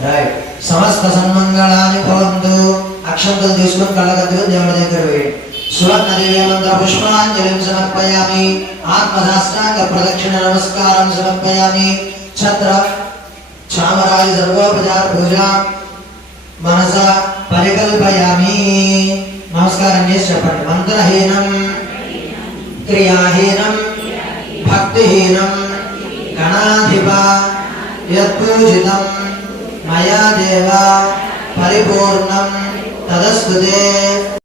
Right. సమస్త సన్మంగళాని భవంతు. అక్షంతలు తీసుకుని కళ్ళగద్దుకు దేవుడి దగ్గర వేయండి. సువర్ణ దివ్యమంత్ర పుష్పాంజలిం సమర్పయామి. ఆత్మశాస్త్రాంగ ప్రదక్షిణ నమస్కారం సమర్పయామి. ఛత్ర చామరాజ సర్వోపచార పూజ మనస పరికల్పయామి. నమస్కారం చేసి చెప్పండి. మంత్రహీనం క్రియాహీనం భక్తిహీనం గణాధిప యత్పూజితం మయా దేవ పరిపూర్ణం తదస్తుతే